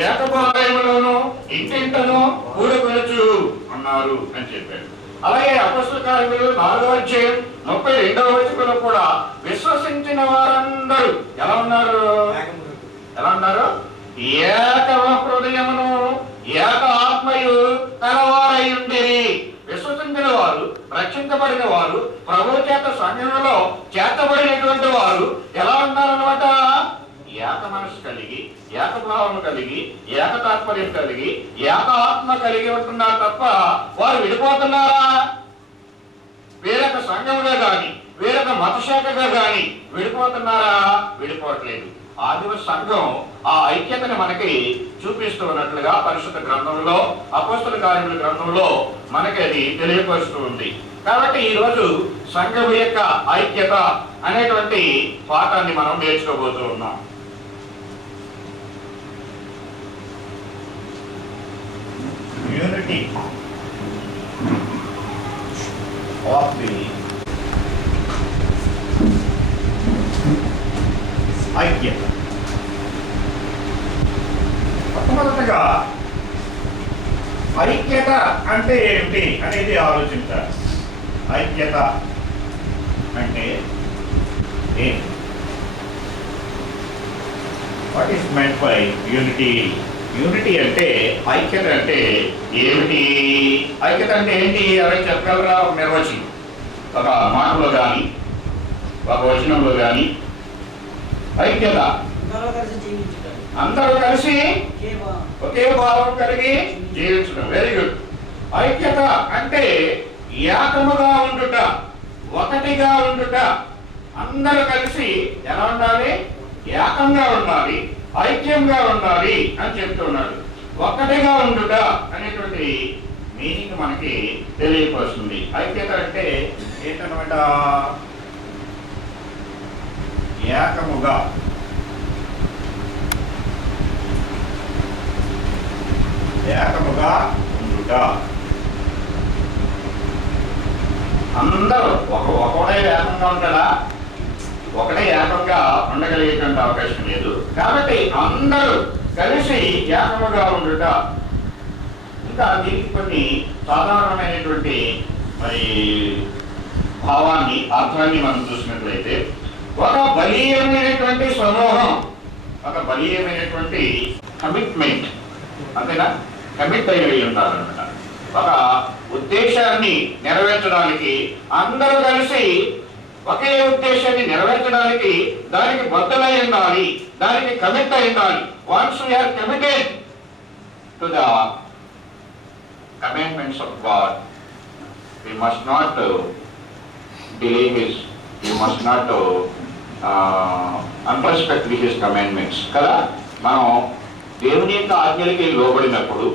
ఏకపాలయములోను ఇంటింటను కూడుకొనొచ్చు అన్నారు అని చెప్పారు. అలాగే అపొస్తలుల కార్యములు 4వ అధ్యాయం 32వ వచనంలో కూడా విశ్వసించిన వారందరూ ఎలా ఉన్నారు? ఏక హృదయమును ఏక ఆత్మయు కలవారై ఉండిరి. విశ్వసించిన వారు, రక్షించబడిన వారు, ప్రభువు చేత సంఘంలో చేర్చబడినటువంటి వారు ఎలా ఉన్నారన్నమాట? ఏక మనసు కలిగి, ఏకభావం కలిగి, ఏక తాత్పర్యం కలిగి, ఏక ఆత్మ కలిగి ఉంటున్నారు తప్ప వారు విడిపోతున్నారా? వేరొక సంఘంగా గాని, వేరొక మతశాఖగా గాని విడిపోతున్నారా? విడిపోవట్లేదు. ఆదిమ సంఘం ఆ ఐక్యతను మనకి చూపిస్తూ ఉన్నట్లుగా పరిశుద్ధ గ్రంథంలో, అపొస్తలుల కార్యముల గ్రంథంలో మనకి అది తెలియపరుస్తూ ఉంది. కాబట్టి ఈరోజు సంఘం యొక్క ఐక్యత అనేటువంటి పాఠాన్ని మనం నేర్చుకోబోతూ ఉన్నాం. యూనిటీ ఆఫ్ ది ఐక్యత. మొట్టమొదటిగా ఐక్యత అంటే ఏమిటి అనేది ఆలోచించాలి. ఐక్యత అంటే what is meant by unity? Unity అంటే, ఐక్యత అంటే ఏమిటి? ఐక్యత అంటే ఏంటి? ఎవరైనా చెప్పగలరా? ఒక నిర్వచనం, ఒక మాటలో కానీ, ఒక వచనంలో కానీ. ఐక్యత అందరూ కలిసి ఒకే భావం కలిగి జీవించడం. Very good. ఐక్యత అంటే ఏకముగా ఉండుట, ఒకటిగా ఉండుట. అందరూ కలిసి ఎలా ఉండాలి? ఏకంగా ఉండాలి, ఐక్యంగా ఉండాలి అని చెప్తున్నాడు. ఒక్కటిగా ఉండుట అనేటువంటి మీనింగ్ మనకి తెలియపరుస్తుంది. ఐక్యత అంటే ఏంటన్నమాట? ఏకముగా, ఏకముగా ఉండుట. అందరూ ఒకటే ఏకంగా ఉంటారా? ఒకటే ఏకంగా ఉండగలిగేటువంటి అవకాశం లేదు. కాబట్టి అందరూ కలిసి ఏకముగా ఉండుట. ఇంకా దీనికి కొన్ని సాధారణమైనటువంటి మరి భావాన్ని, అర్థాన్ని మనం చూసినట్లయితే, ఒక బలీయమైనటువంటి సమూహం, ఒక బలీయమైనటువంటి కమిట్మెంట్, అంతేనా? కమిట్ అయి ఉంటారన్నమాట. ఒక ఉద్దేశాన్ని నెరవేర్చడానికి అందరూ కలిసి ఒకే ఉద్దేశాన్ని నెరవేర్చడానికి దానికి బద్ధులై ఉండాలి, దానికి కమిట్ అయి ఉండాలి. Once we are committed to the commandments of God, we must not believe his, we must not unrespect his commandments. కదా, మనం దేవుని యొక్క ఆజ్ఞలకి లోబడినప్పుడు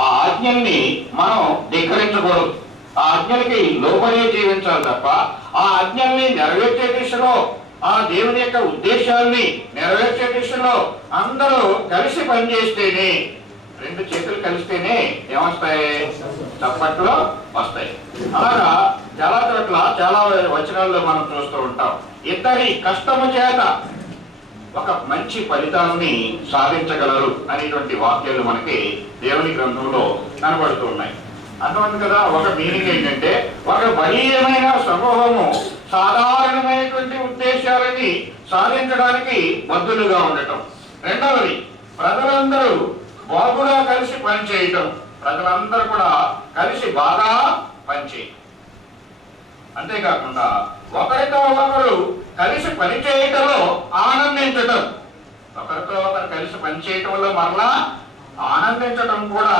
ఆ ఆజ్ఞల్ని మనం ధిక్కరించకూడదు. ఆ ఆజ్ఞలకి లోబడే జీవించాలి తప్ప ఆ ఆజ్ఞల్ని నెరవేర్చే దిశలో, ఆ దేవుని యొక్క ఉద్దేశాలని నెరవేర్చే దిశలో అందరూ కలిసి పనిచేస్తేనే, రెండు చేతులు కలిస్తేనే ఏమొస్తాయి? చప్పట్లు వస్తాయి. అలాగా చాలా చోట్ల, చాలా వచనాల్లో మనం చూస్తూ ఉంటాం. ఇద్దరి కష్టము చేత ఒక మంచి ఫలితాన్ని సాధించగలరు అనేటువంటి వాక్యాలు మనకి దేవుని గ్రంథంలో కనబడుతూ ఉన్నాయి. అర్థమైంది కదా? ఒక మీనింగ్ ఏంటంటే, ఒక బలీయమైన సమూహము సాధారణమైనటువంటి ఉద్దేశాలని సాధించడానికి బద్ధులుగా ఉండటం. రెండవది, ప్రజలందరూ బాగుగా కలిసి పనిచేయటం. ప్రజలందరూ కూడా కలిసి బాగా పనిచేయటం. అంతేకాకుండా ఒకరితో ఒకరు కలిసి పనిచేయటంలో ఆనందించటం. ఒకరితో ఒకరు కలిసి పనిచేయటంలో మరలా ఆనందించటం కూడా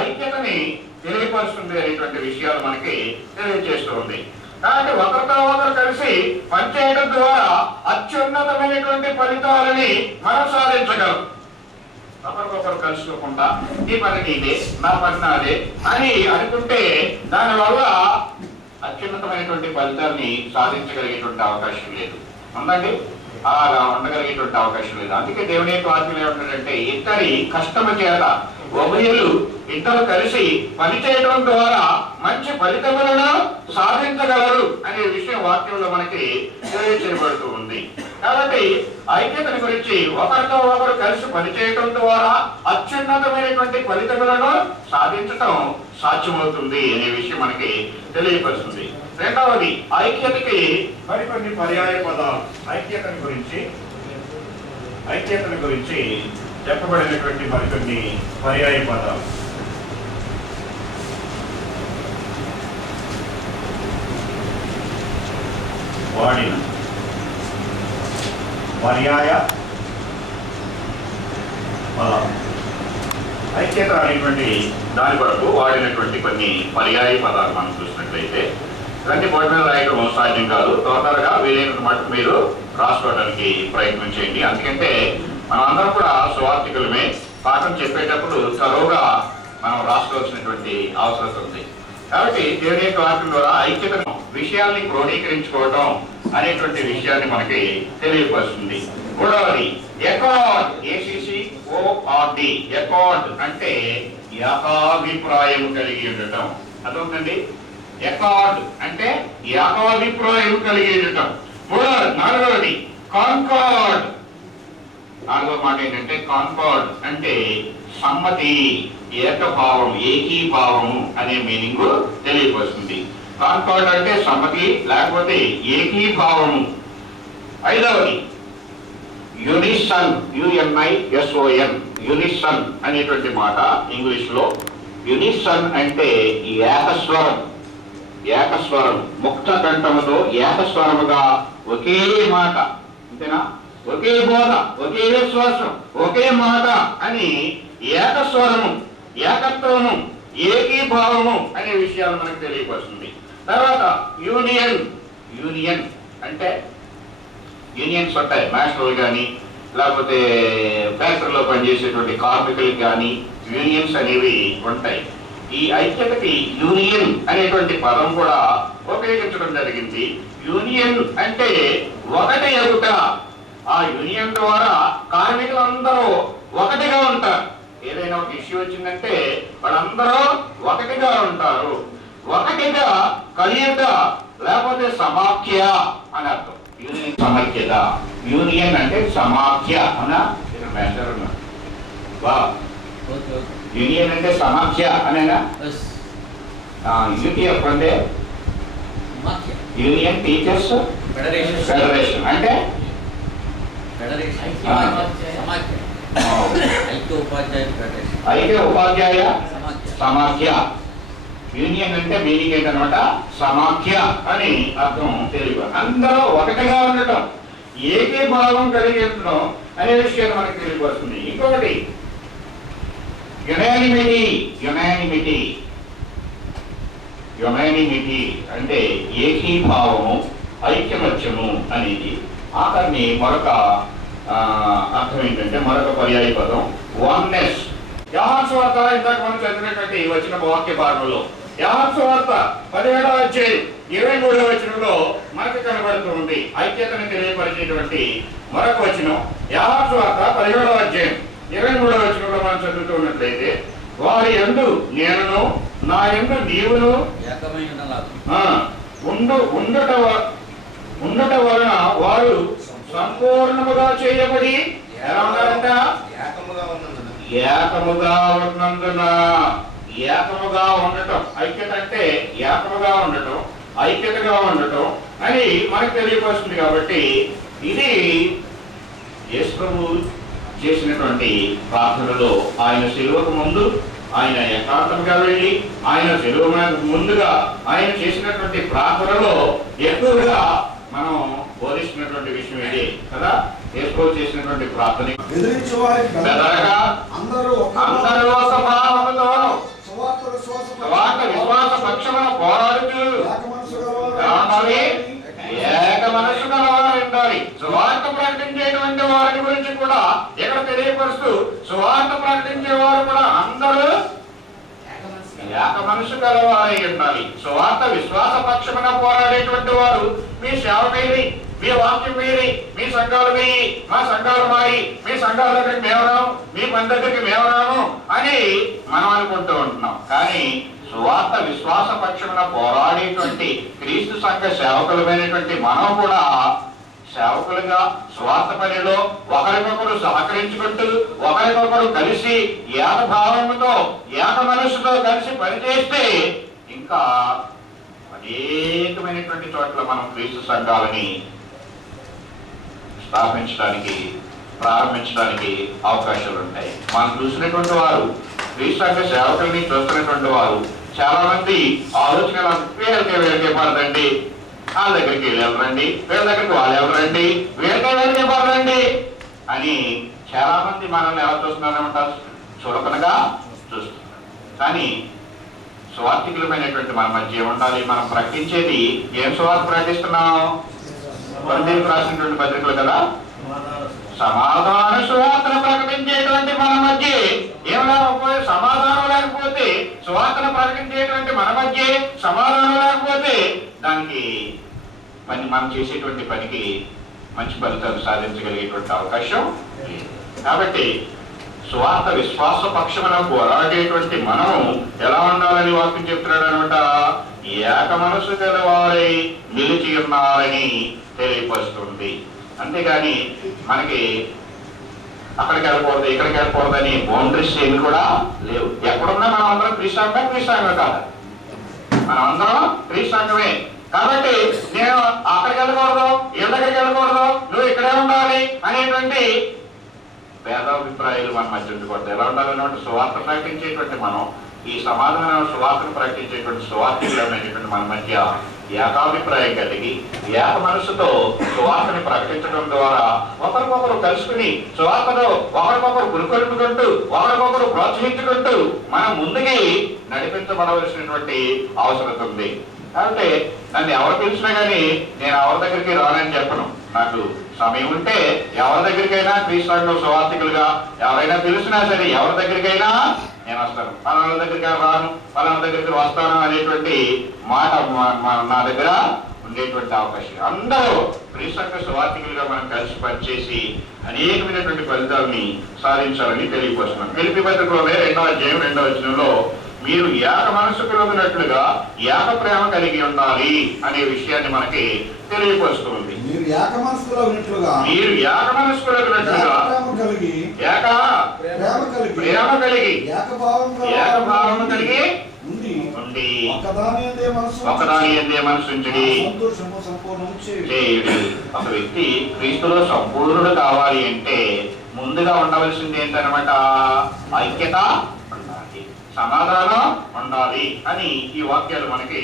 ఐక్యతని తెలియపరుస్తుంది అనేటువంటి విషయాలు మనకి తెలియజేస్తూ ఉంది. కాబట్టి ఒకరితో ఒకరు కలిసి పనిచేయడం ద్వారా అత్యున్నతమైనటువంటి ఫలితాలని మనం సాధించగలం. ఒకరికొకరు కలుసుకోకుండా నీ పని నీదే, నా పని నాదే అని అనుకుంటే దానివల్ల అత్యున్నతమైనటువంటి ఫలితాన్ని సాధించగలిగేటువంటి అవకాశం లేదు. ఉందండి, అలా ఉండగలిగేటువంటి అవకాశం లేదు. అందుకే దేవుని యొక్క ఆజ్ఞలు ఏమంటాడంటే, ఇద్దరి కష్టము చేత ఉభయులు ఇద్దరు కలిసి పనిచేయడం ద్వారా మంచి ఫలితములను సాధించగలరు అనే విషయం వాక్యంలో మనకి తెలియచేయబడుతూ ఉంది. కాబట్టి ఐక్యతను గురించి ఒకరితో ఒకరు కలిసి పనిచేయడం ద్వారా అత్యున్నతమైనటువంటి ఫలితములను సాధించటం సాధ్యమవుతుంది అనే విషయం మనకి తెలియపరుస్తుంది. రెండవది, ఐక్యతకి మరికొన్ని పర్యాయ పదాలు. ఐక్యతను గురించి చెప్పబడినటువంటి మరికొన్ని పర్యాయ పదాలు. వాడిన పర్యాయ పదాలు. ఐక్యత అనేటువంటి దాని కొరకు వాడినటువంటి కొన్ని పర్యాయ పదాలు మనం చూసినట్లయితే, ఇవన్నీ బోర్డు మీద రాయడం సాధ్యం కాదు. తొందరగా వీలైనంత మటుకు మీరు రాసుకోవడానికి ప్రయత్నం చేయండి. అందుకంటే మనం అందరం కూడా సువార్థికులమే. పాఠం చెప్పేటప్పుడు చదువుగా మనం రాసుకోవాల్సినటువంటి అవసరం ఉంది. కాబట్టి దేవుని యొక్క వాక్యం ద్వారా ఐక్యతను విషయాల్ని క్రోడీకరించుకోవడం అనేటువంటి విషయాన్ని మనకి తెలియపరుస్తుంది. మూడవది, ఎకార్డ్, ACCORD. ఎకార్డ్ అంటే ఏకాభిప్రాయం కలిగి ఉండటం. అదొకటండి. ఎకార్డ్ అంటే ఏకాభిప్రాయం కలిగి ఉండటం. నాలుగవది, కాన్కార్డ్. నాలుగవ మాట ఏంటంటే కాన్కార్డ్ అంటే సమ్మతి, ఏకభావం, ఏకీభావము అనే మీనింగ్ తెలియపరుస్తుంది. కాన్కార్డ్ అంటే సమ్మతి లేకపోతే ఏకీభావము. ఐదవది, యునిసన్, UNISON. యునిసన్ అనేటువంటి మాట ఇంగ్లీష్ లో. యునిసన్ అంటే ఏకస్వరం. ఏకస్వరం, ముక్త కంఠముతో ఏకస్వరముగా ఒకే మాట, అంతేనా? ఒకే బోధ, ఒకే విశ్వాసం, ఒకే మాట అని ఏకస్వరము, ఏకత్వము, ఏకీభావము అనే విషయాలు మనకు తెలియపరుస్తుంది. తర్వాత యూనియన్. యూనియన్ అంటే యూనియన్స్ ఉంటాయి. మాస్టర్లు కానీ లేకపోతే ఫ్యాక్టరీలో పనిచేసేటువంటి కార్మికులకు కానీ యూనియన్స్ అనేవి ఉంటాయి. ఈ ఐక్యతకి యూనియన్ అనేటువంటి పదం కూడా ఉపయోగించడం జరిగింది. యూనియన్ అంటే ఒకటి ఎగుట. ఆ యూనియన్ ద్వారా కార్మికులందరూ ఒకటిగా ఉంటారు. ఏదైనా ఒక ఇష్యూ వచ్చిందంటే వాళ్ళందరూ ఒకటిగా ఉంటారు. ఒకటిగా కలియుట లేకపోతే సమాఖ్య అని అర్థం. యూనియన్ సమాఖ్యత. యూనియన్ అంటే సమాఖ్య అనా యూనియన్ అంటే సమాఖ్య అనేనా? యూటీఎఫ్ అంటే యూనియన్ టీచర్స్ ఫెడరేషన్ అంటే ఐక్య ఉపాధ్యాయ సమాఖ్య. యూనియన్ అంటే మీనింగ్ ఏంటనమాట? సమాఖ్య అని అర్థం. తెలియదు. అందరూ ఒకటిగా ఉండటం, ఏకీభావం కలిగి ఉండటం అనే విషయాన్ని మనకు తెలియపరుస్తుంది. ఇంకొకటి యునానిమిటీ. యునానిమిటీ యునానిమిటీ అంటే ఏకీభావము, ఐక్యమత్యము అనేది. ఆఖరిని మరొక అర్థం ఏంటంటే, మరొక పర్యాయ పదం వన్నెస్. యోహాను సువార్త ఇందాక మనం చదివినటువంటి వచ్చిన వాక్య భాగంలో యోహాను సువార్త 17వ అధ్యాయం 23వ వచనంలో మనకు కనబడుతుంది ఐక్యతను తెలియపరిచేటువంటి మరొక వచనం. యోహాను సువార్త 17వ అధ్యాయం 23వ వచనంలో మనం చదువుతున్నట్లయితే, వారి యందు నేనును నా యందు నీవును ఉండుట వలన వారు సంపూర్ణముగా చేయబడి ఎలా ఉన్నారంట? ఏకముగా ఉన్నందున. ఏకముగా ఉండటం, ఐక్యత అంటే ఏకముగా ఉండటం, ఐక్యతగా ఉండటం అని మనకు తెలియపరుస్తుంది. కాబట్టి ఇది యేసు ప్రభువు చేసినటువంటి ప్రార్థనలో ఆయన శిలువకు ముందు ఆయన ఏకాంతంగా వెళ్ళి ఆయన శిలువ ముందుగా ఆయన చేసినటువంటి ప్రార్థనలో ఎక్కువగా మనం బోధిస్తున్నటువంటి విషయం ఇది కదా. యేసు చేసినటువంటి ప్రార్థన విశ్వాస పక్షమున పోరాడుతూ ఏక మనస్సు గలవారు ఉండాలి. సువార్త ప్రకటించేటువంటి వారి గురించి కూడా ఇక్కడ తెలియపరుస్తూ, సువార్త ప్రకటించే వారు కూడా అందరూ ఏక మనస్సు గలవారై ఉండాలి. సువార్త విశ్వాస పక్షమున పోరాడేటువంటి వారు మీ సేవకైని మీ వాక్యం మీరి, మీ సంఘాలు వెయ్యి, మా సంఘాలు మాయి, మీ సంఘాల దగ్గరికి మేము రాము, మీ మన దగ్గరికి మేము రాము అని మనం అనుకుంటూ ఉంటున్నాం. కానీ సువార్త విశ్వాస పక్షమున పోరాడేటువంటి క్రీస్తు సంఘ సేవకులమైనటువంటి మనం కూడా సేవకులుగా స్వార్థ పనిలో ఒకరికొకరు సహకరించుకుంటూ ఒకరికొకరు కలిసి ఏక భావముతో ఏక మనస్సుతో కలిసి పనిచేస్తే ఇంకా అనేకమైనటువంటి చోట్ల మనం క్రీస్తు సంఘాలని స్థాపించడానికి ప్రారంభించడానికి అవకాశాలు ఉంటాయి. మనం చూసినటువంటి వారు క్రీస్తు సంఘ సేవకుల్ని చూస్తున్నటువంటి వారు చాలా మంది ఆలోచన వీళ్ళకే పడదండి, వాళ్ళ దగ్గరికి వెళ్ళరండి, వీళ్ళ దగ్గరికి వాళ్ళు ఎవరండి, వీళ్ళకే పడదండి అని చాలా మంది మనల్ని ఎలా చూస్తున్నారంట, చూడకనగా చూస్తున్నారు. కానీ స్వార్థికులమైనటువంటి మన మధ్య ఉండాలి. మనం ప్రకటించేది ఏం సువార్త ప్రకటిస్తున్నాం? కొరింథీయులకు రాసినటువంటి పత్రికలు కదా, సమాధాన సువార్తను ప్రకటించేటువంటి మన మధ్య ఏం లేకపోతే, సమాధానం లేకపోతే, సువార్తను ప్రకటించేటువంటి మన మధ్య సమాధానం లేకపోతే దానికి మనం చేసేటువంటి పనికి మంచి ఫలితాలు సాధించగలిగేటువంటి అవకాశం లేదు. కాబట్టి సువార్త విశ్వాస పక్షమున పోరాడేటువంటి మనము ఎలా ఉండాలని వాక్యం చెప్తున్నాడు అనమాట. ఏక మనసు గలవారై నిలిచి ఉన్నారని తెలియపరుస్తుంది. అంతేగాని మనకి అక్కడికి వెళ్ళకూడదు, ఇక్కడికి వెళ్ళకూడదు అని బౌండరీస్ ఏమి కూడా లేవు. ఎక్కడున్నా మనం అందరం క్రీస్తాంగం కాదు, మనం అందరం క్రీస్తాంగమే. కాబట్టి నేను అక్కడికి వెళ్ళకూడదు, వీళ్ళ దగ్గరికి వెళ్ళకూడదు, నువ్వు ఇక్కడే ఉండాలి అనేటువంటి భేదాభిప్రాయాలు మన మధ్య ఉండకూడదు. ఎలా ఉండాలన్నమాట, సువార్త ప్రకటించేటువంటి మనం, ఈ సమాధానం సువార్తను ప్రకటించేటువంటి సువార్తమైనటువంటి మన మధ్య ఏకాభిప్రాయం కలిగి ఏక మనసుతో సువార్తని ప్రకటించడం ద్వారా ఒకరికొకరు కలుసుకుని సువార్తలో ఒకరికొకరు పురుకొల్పుకుంటూ ఒకరికొకరు ప్రోత్సహించుకుంటూ మనం ముందుకి నడిపించబడవలసినటువంటి అవసరం ఉంది. కాబట్టి నన్ను ఎవరు పిలిచినా కానీ నేను ఎవరి దగ్గరికి రానని చెప్పను. నాకు సమయం ఉంటే ఎవరి దగ్గరికైనా క్రీస్తు సువార్థికులుగా ఎవరైనా పిలిచినా సరే ఎవరి దగ్గరికైనా నేను వస్తాను. పలానా దగ్గరికి రాను, పలానా దగ్గరికి వస్తాను అనేటువంటి మాట నా దగ్గర ఉండేటువంటి అవకాశం. అందరూ క్రీస్తు సువార్థికులుగా మనం కలిసి పనిచేసి అనేకమైనటువంటి ఫలితాలని సాధించాలని తెలియపరుస్తున్నాం. ఫిలిప్పీ పత్రికలోనే 2వ అధ్యాయం 2వ వచనంలో మీరు ఏక మనసు కలిగినట్లుగా ఏక ప్రేమ కలిగి ఉండాలి అనే విషయాన్ని మనకి తెలియపరుస్తుంది. మీరు ఏక మనసు కలిగినట్లుగా ప్రేమ కలిగి ఏకభావము కలిగి ఉండి ఒకదాని యందే మనసు ఉంచుడి. ఒక వ్యక్తి క్రీస్తులో సంపూర్ణుడు కావాలి అంటే ముందుగా ఉండవలసింది ఏంటనమాట, ఐక్యత ఉండాలి, సమాధానం ఉండాలి అని ఈ వాక్యాలు మనకి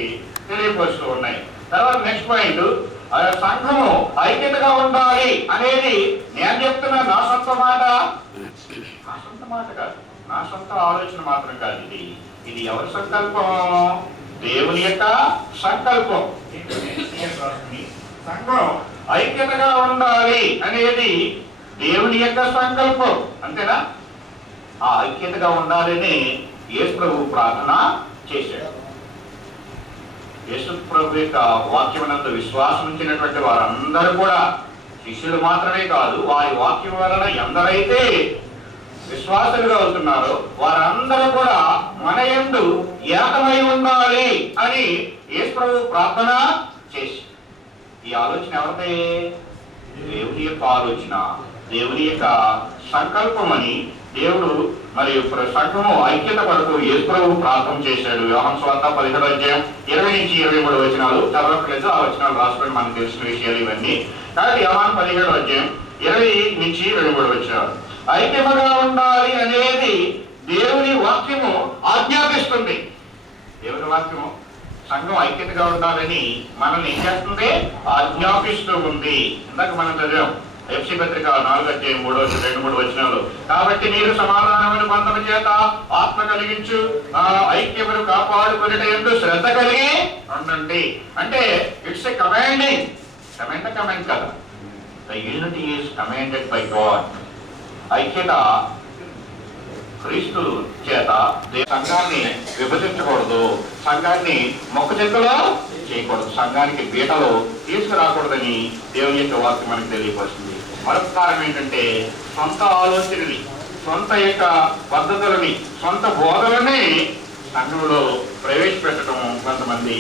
తెలియపరుస్తూ ఉన్నాయి. తర్వాత నెక్స్ట్ పాయింట్, సంఘము ఐక్యతగా ఉండాలి అనేది నేను చెప్తున్నా నా సొంత మాట కాదు, నా సొంత ఆలోచన మాత్రం కాదు. ఇది ఎవరి సంకల్పం? దేవుని యొక్క సంకల్పం. సంఘం ఐక్యతగా ఉండాలి అనేది దేవుని యొక్క సంకల్పం, అంతేనా? ఆ ఐక్యతగా ఉండాలని యేసు ప్రభు ప్రార్థన చేశాడు. యేసు ప్రభు యొక్క వాక్యమునందు విశ్వాసం ఉంచినటువంటి వారందరూ కూడా, శిష్యులు మాత్రమే కాదు, వారి వాక్యం వలన ఎందరైతే విశ్వాసులుగా అవుతున్నారో వారందరూ కూడా మన యందు ఏకమై ఉండాలి అని యేసు ప్రభు ప్రార్థన చేసి, ఈ ఆలోచన ఎవరిదే? దేవుని యొక్క ఆలోచన, దేవుని యొక్క సంకల్పం అని దేవుడు మరియు సంఘము ఐక్యత కొరకు యేసు ప్రభు ప్రార్థన చేశాడు. యోహాను సువార్త 17వ అధ్యాయం 20 నుంచి 23 వచనాలు చదవట్లేదు, ఆ వచనాలు రాసుకొని మనకు తెలిసిన విషయాలు ఇవన్నీ. కాబట్టి యోహాను 17వ అధ్యాయం 20 నుంచి 23 వచనాలు. ఐక్యతగా ఉండాలి అనేది దేవుని వాక్యము ఆజ్ఞాపిస్తుంది. దేవుని వాక్యము సంఘం ఐక్యతగా ఉండాలని మనల్ని ఏం చేస్తుంది? ఆజ్ఞాపిస్తూ ఉంది. ఇందాక మనం చదివాం ఎఫ్సీ పత్రిక 4వ అధ్యాయం 2-3 వచనాలు. కాబట్టి మీరు సమాధానమైన బంధము చేత ఆత్మ కలిగించు ఐక్యమును కాపాడుకునే యందు శ్రద్ధ కలిగి ఉండండి. అంటే ఇట్స్ ఎ కమాండింగ్, కమాండ్ కదా. The unity is commanded by God. ఐక్యత క్రీస్తు చేత సంఘాన్ని విభజించకూడదు, సంఘాన్ని మొక్క చెక్కలో చేయకూడదు, సంఘానికి బీటలో తీసుకురాకూడదని దేవుని యొక్క వాక్యం మనకు తెలియపరుస్తుంది. మరొక కారణం ఏంటంటే సొంత ఆలోచనని, సొంత యొక్క పద్ధతులని, సొంత బోధలని సంఘంలో ప్రవేశపెట్టడం కొంతమంది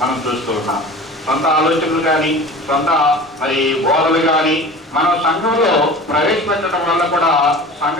మనం చూస్తూ ఉన్నాం. సొంత ఆలోచనలు కానీ, సొంత బోధలు కానీ మనం సంఘంలో ప్రవేశపెట్టడం వల్ల కూడా సంఘ